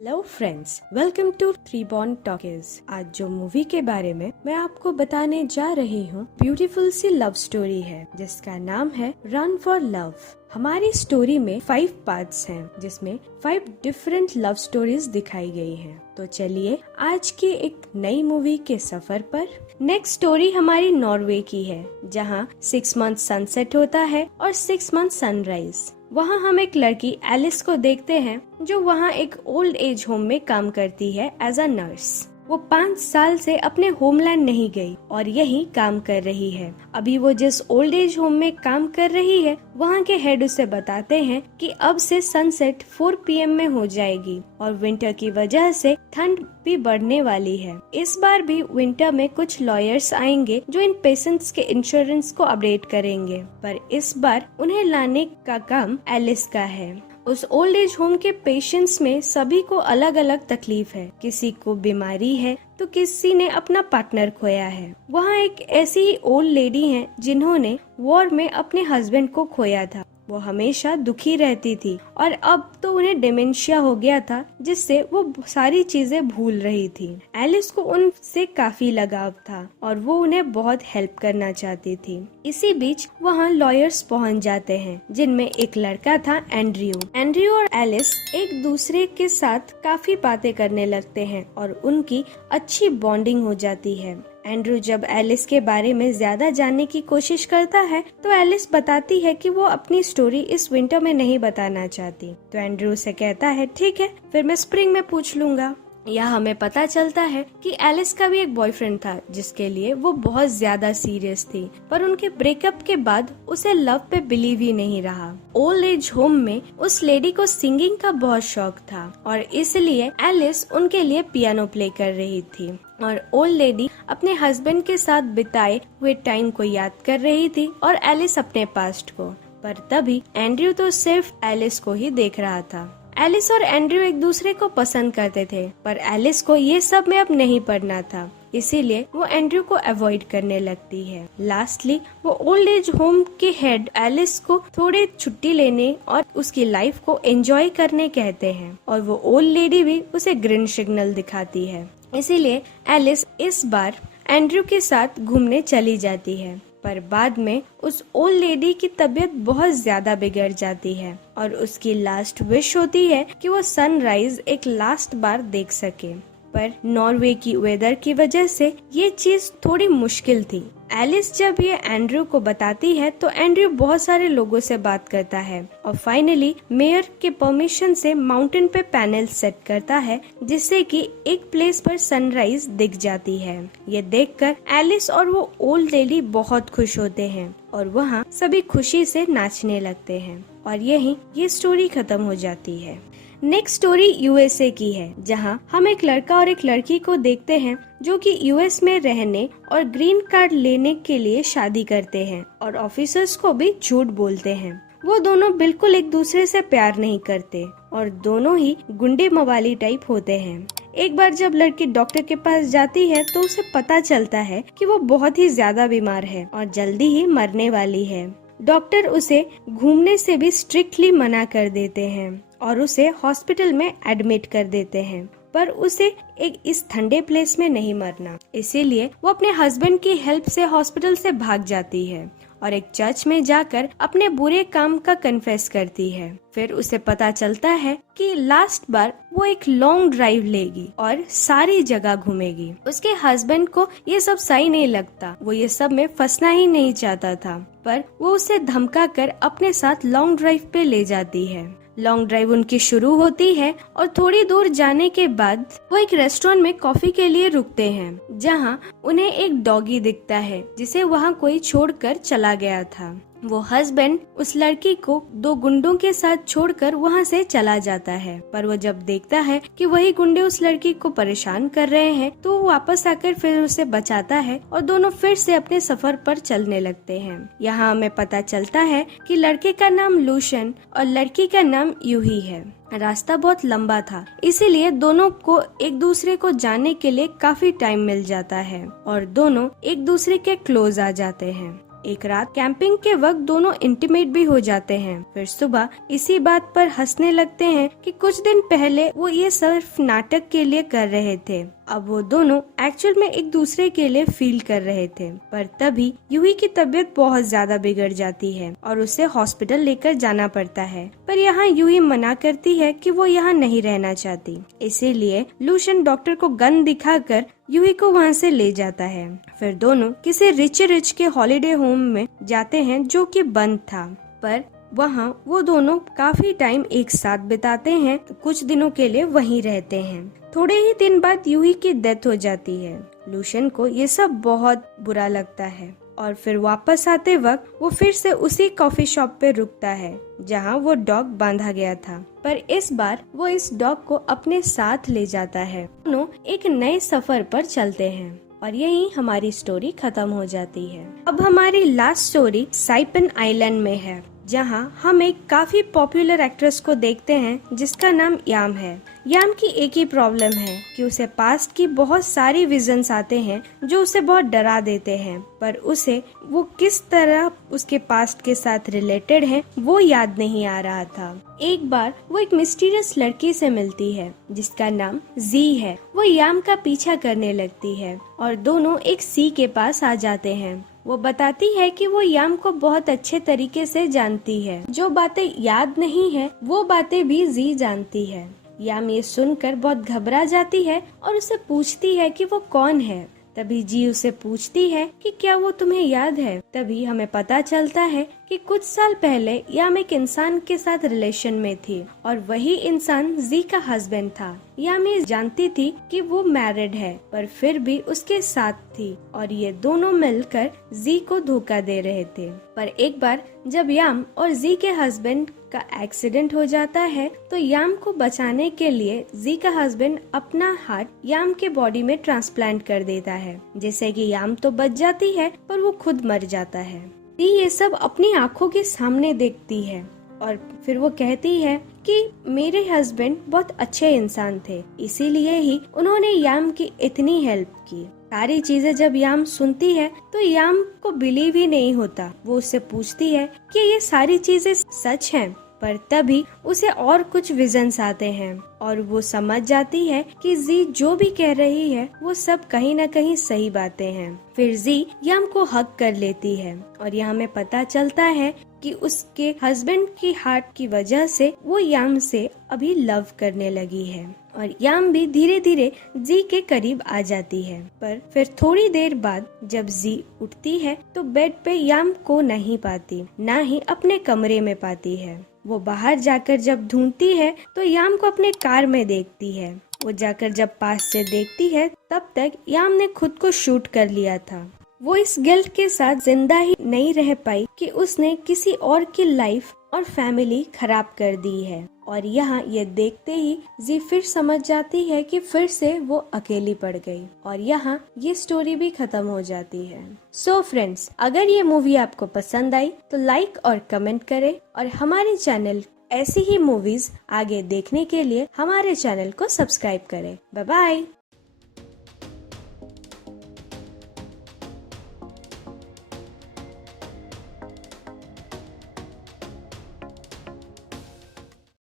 Hello friends, welcome to Three Born Talkies. आज जो movie के बारे में मैं आपको बताने जा रही हूँ, ब्यूटीफुल सी लव स्टोरी है जिसका नाम है रन फॉर लव। हमारी स्टोरी में 5 पार्ट्स हैं जिसमें 5 डिफरेंट लव स्टोरीज दिखाई गई हैं। तो चलिए आज की एक नई मूवी के सफर पर। नेक्स्ट स्टोरी हमारी नॉर्वे की है जहाँ 6 मंथ सनसेट होता है और 6 मंथ सनराइज। वहाँ हम एक लड़की एलिस को देखते हैं जो वहाँ एक ओल्ड एज होम में काम करती है एज अ नर्स। वो 5 साल से अपने होमलैंड नहीं गई और यही काम कर रही है। अभी वो जिस ओल्ड एज होम में काम कर रही है वहाँ के हेड उसे बताते हैं कि अब से सनसेट 4 PM में हो जाएगी और विंटर की वजह से ठंड भी बढ़ने वाली है। इस बार भी विंटर में कुछ लॉयर्स आएंगे जो इन पेशेंट्स के इंश्योरेंस को अपडेट करेंगे, पर इस बार उन्हें लाने का काम एलिस का है। उस ओल्ड एज होम के पेशेंट्स में सभी को अलग अलग तकलीफ है। किसी को बीमारी है तो किसी ने अपना पार्टनर खोया है। वहाँ एक ऐसी ही ओल्ड लेडी हैं जिन्होंने वॉर में अपने हस्बैंड को खोया था। वो हमेशा दुखी रहती थी और अब तो उन्हें डिमेंशिया हो गया था जिससे वो सारी चीजें भूल रही थी। एलिस को उनसे काफी लगाव था और वो उन्हें बहुत हेल्प करना चाहती थी। इसी बीच वहाँ लॉयर्स पहुँच जाते हैं जिनमें एक लड़का था एंड्रयू और एलिस एक दूसरे के साथ काफी बातें करने लगते हैं और उनकी अच्छी बॉन्डिंग हो जाती है। एंड्रू जब एलिस के बारे में ज्यादा जानने की कोशिश करता है तो एलिस बताती है कि वो अपनी स्टोरी इस विंटर में नहीं बताना चाहती। तो एंड्रू से कहता है ठीक है, फिर मैं स्प्रिंग में पूछ लूंगा। यहाँ हमें पता चलता है कि एलिस का भी एक बॉयफ्रेंड था जिसके लिए वो बहुत ज्यादा सीरियस थी, पर उनके ब्रेकअप के बाद उसे लव पे बिलीव ही नहीं रहा। ओल्ड एज होम में उस लेडी को सिंगिंग का बहुत शौक था और इसलिए एलिस उनके लिए पियानो प्ले कर रही थी और ओल्ड लेडी अपने हस्बैंड के साथ बिताए हुए टाइम को याद कर रही थी और एलिस अपने पास्ट को। पर तभी एंड्रयू तो सिर्फ एलिस को ही देख रहा था। एलिस और एंड्रयू एक दूसरे को पसंद करते थे, पर एलिस को ये सब में अब नहीं पढ़ना था, इसीलिए वो एंड्रयू को अवॉइड करने लगती है। लास्टली वो ओल्ड एज होम के हेड एलिस को थोड़ी छुट्टी लेने और उसकी लाइफ को एंजॉय करने कहते हैं और वो ओल्ड लेडी भी उसे ग्रीन सिग्नल दिखाती है। इसीलिए एलिस इस बार एंड्रयू के साथ घूमने चली जाती है, पर बाद में उस ओल्ड लेडी की तबीयत बहुत ज्यादा बिगड़ जाती है और उसकी लास्ट विश होती है कि वो सनराइज एक लास्ट बार देख सके। पर नॉर्वे की वेदर की वजह से ये चीज थोड़ी मुश्किल थी। एलिस जब ये एंड्रयू को बताती है तो एंड्रयू बहुत सारे लोगों से बात करता है और फाइनली मेयर के परमिशन से माउंटेन पे पैनल सेट करता है जिससे कि एक प्लेस पर सनराइज दिख जाती है। ये देखकर एलिस और वो ओल्ड लेडी बहुत खुश होते हैं और वहाँ सभी खुशी से नाचने लगते हैं और यही ये स्टोरी खत्म हो जाती है। नेक्स्ट स्टोरी यूएसए की है जहां हम एक लड़का और एक लड़की को देखते हैं जो कि यूएस में रहने और ग्रीन कार्ड लेने के लिए शादी करते हैं और ऑफिसर्स को भी झूठ बोलते हैं। वो दोनों बिल्कुल एक दूसरे से प्यार नहीं करते और दोनों ही गुंडे मवाली टाइप होते हैं। एक बार जब लड़की डॉक्टर के पास जाती है तो उसे पता चलता है कि वो बहुत ही ज्यादा बीमार है और जल्दी ही मरने वाली है। डॉक्टर उसे घूमने से भी स्ट्रिक्टली मना कर देते हैं और उसे हॉस्पिटल में एडमिट कर देते हैं, पर उसे एक इस ठंडे प्लेस में नहीं मरना, इसीलिए वो अपने हस्बैंड की हेल्प से हॉस्पिटल से भाग जाती है और एक चर्च में जाकर अपने बुरे काम का कन्फेस करती है। फिर उसे पता चलता है कि लास्ट बार वो एक लॉन्ग ड्राइव लेगी और सारी जगह घूमेगी। उसके हस्बैंड को ये सब सही नहीं लगता, वो ये सब में फंसना ही नहीं चाहता था, पर वो उसे धमका कर अपने साथ लॉन्ग ड्राइव पे ले जाती है। लॉन्ग ड्राइव उनकी शुरू होती है और थोड़ी दूर जाने के बाद वो एक रेस्टोरेंट में कॉफी के लिए रुकते हैं जहां उन्हें एक डॉगी दिखता है जिसे वहां कोई छोड़कर चला गया था। वो हस्बैंड उस लड़की को 2 गुंडों के साथ छोड़कर वहां से चला जाता है, पर वो जब देखता है कि वही गुंडे उस लड़की को परेशान कर रहे हैं तो वो वापस आकर फिर उसे बचाता है और दोनों फिर से अपने सफर पर चलने लगते हैं। यहाँ हमें पता चलता है कि लड़के का नाम लूशन और लड़की का नाम यूही है। रास्ता बहुत लंबा था, इसीलिए दोनों को एक दूसरे को जानने के लिए काफी टाइम मिल जाता है और दोनों एक दूसरे के क्लोज आ जाते हैं। एक रात कैंपिंग के वक्त दोनों इंटीमेट भी हो जाते हैं। फिर सुबह इसी बात पर हंसने लगते हैं कि कुछ दिन पहले वो ये सिर्फ नाटक के लिए कर रहे थे। अब वो दोनों एक्चुअल में एक दूसरे के लिए फील कर रहे थे। पर तभी यूही की तबीयत बहुत ज्यादा बिगड़ जाती है और उसे हॉस्पिटल लेकर जाना पड़ता है। पर यहाँ यूही मना करती है कि वो यहाँ नहीं रहना चाहती। इसीलिए लूशन डॉक्टर को गन दिखाकर यूही को वहाँ से ले जाता है। फिर दोनों किसी रिच के हॉलिडे होम में जाते हैं जो कि बंद था। पर वहाँ वो दोनों काफी टाइम एक साथ बिताते हैं। कुछ दिनों के लिए वहीं रहते हैं। थोड़े ही दिन बाद यूही की डेथ हो जाती है। लूशन को ये सब बहुत बुरा लगता है और फिर वापस आते वक्त वो फिर से उसी कॉफी शॉप पे रुकता है जहाँ वो डॉग बांधा गया था। पर इस बार वो इस डॉग को अपने साथ ले जाता है। दोनों एक नए सफर पर चलते हैं और यहीं हमारी स्टोरी खत्म हो जाती है। अब हमारी लास्ट स्टोरी साइपन आइलैंड में है, जहां हम एक काफी पॉपुलर एक्ट्रेस को देखते हैं जिसका नाम याम है। याम की एक ही प्रॉब्लम है कि उसे पास्ट की बहुत सारी विजन्स आते हैं जो उसे बहुत डरा देते हैं, पर उसे वो किस तरह उसके पास्ट के साथ रिलेटेड है वो याद नहीं आ रहा था। एक बार वो एक मिस्टीरियस लड़की से मिलती है जिसका नाम जी है। वो याम का पीछा करने लगती है और दोनों एक सी के पास आ जाते हैं। वो बताती है कि वो याम को बहुत अच्छे तरीके से जानती है। जो बातें याद नहीं है वो बातें भी जी जानती है। याम ये सुनकर बहुत घबरा जाती है और उसे पूछती है कि वो कौन है। तभी जी उसे पूछती है कि क्या वो तुम्हें याद है। तभी हमें पता चलता है कि कुछ साल पहले याम एक इंसान के साथ रिलेशन में थी और वही इंसान जी का हस्बैंड था। याम ये जानती थी कि वो मैरिड है, पर फिर भी उसके साथ थी और ये दोनों मिलकर जी को धोखा दे रहे थे। पर एक बार जब याम और जी के हस्बैंड का एक्सीडेंट हो जाता है तो याम को बचाने के लिए जी का हस्बैंड अपना हार्ट याम के बॉडी में ट्रांसप्लांट कर देता है, जिससे कि याम तो बच जाती है पर वो खुद मर जाता है। जी ये सब अपनी आंखों के सामने देखती है और फिर वो कहती है कि मेरे हस्बैंड बहुत अच्छे इंसान थे, इसीलिए ही उन्होंने याम की इतनी हेल्प की। सारी चीजें जब याम सुनती है तो याम को बिलीव ही नहीं होता। वो उससे पूछती है कि ये सारी चीजें सच हैं, पर तभी उसे और कुछ विजन्स आते हैं और वो समझ जाती है कि जी जो भी कह रही है वो सब कहीं न कहीं सही बातें हैं। फिर जी याम को हक कर लेती है और यहाँ हमें पता चलता है कि उसके हस्बैंड की हार्ट की वजह से वो याम से अभी लव करने लगी है और याम भी धीरे धीरे जी के करीब आ जाती है। पर फिर थोड़ी देर बाद जब जी उठती है तो बेड पे याम को नहीं पाती, ना ही अपने कमरे में पाती है। वो बाहर जाकर जब ढूंढती है तो याम को अपने कार में देखती है। वो जाकर जब पास से देखती है तब तक याम ने खुद को शूट कर लिया था। वो इस गिल्ट के साथ जिंदा ही नहीं रह पाई कि उसने किसी और की लाइफ और फैमिली खराब कर दी है। और यहाँ ये देखते ही जी फिर समझ जाती है कि फिर से वो अकेली पड़ गई और यहाँ ये स्टोरी भी खत्म हो जाती है। सो फ्रेंड्स, अगर ये मूवी आपको पसंद आई तो लाइक और कमेंट करें और हमारे चैनल ऐसी ही मूवीज आगे देखने के लिए हमारे चैनल को सब्सक्राइब करें। Bye bye.